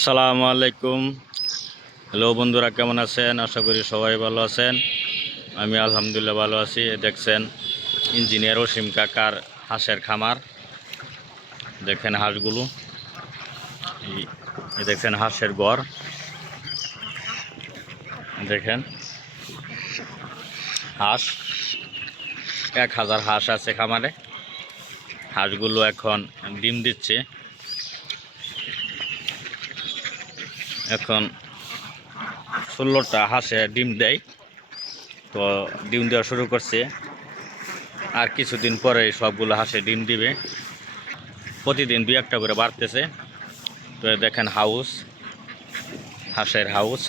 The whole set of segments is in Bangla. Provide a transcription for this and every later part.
আসসালামু আলাইকুম। হ্যালো বন্ধুরা, কেমন আছেন? আশা করি সবাই ভালো আছেন। আমি আলহামদুলিল্লাহ ভালো আছি। দেখছেন ইঞ্জিনিয়ার ওসিম কাকার হাঁসের খামার। দেখেন হাঁসগুলো, দেখছেন হাঁসের ঘর। দেখেন হাঁস, 1000 হাঁস আছে খামারে। হাঁসগুলো এখন ডিম দিচ্ছে। এখন 16টা হাঁসে ডিম দেয়, তো ডিম দেওয়া শুরু করছে। আর কিছুদিন পরে সবগুলো হাঁসে ডিম দিবে। প্রতিদিন 2-1টা করে বাড়তেছে। তো দেখেন হাউস, হাঁসের হাউস।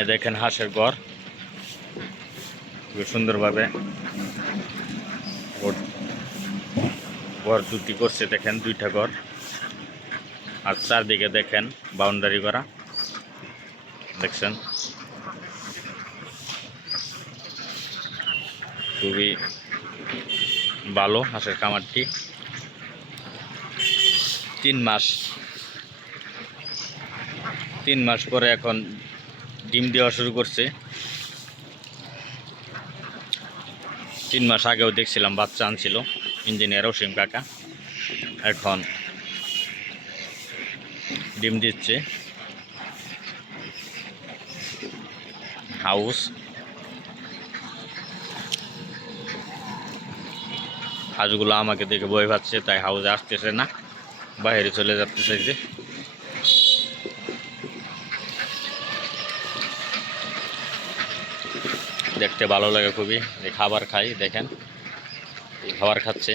এ দেখেন হাঁসের ঘর, খুব সুন্দরভাবে ঘর দুটি করছে। দেখেন 2টা ঘর, আর চারদিকে দেখেন বাউন্ডারি করা। দেখছেন খুবই ভালো হাঁসের খামারটি। 3 মাস পরে এখন ডিম দেওয়া শুরু করছে। 3 মাস আগেও দেখছিলাম বাচ্চা আনছিল ইঞ্জিনিয়ার ওসিম কাকা। এখন ডিম দিচ্ছে। হাউস, হাঁসগুলো আমাকে দেখে ভয় পাচ্ছে, তাই হাউসে আসতেছে না, বাইরে চলে যেতে চাইছে। দেখতে ভালো লাগে খুবই। এই খাবার খাই, দেখেন এই খাবার খাচ্ছে।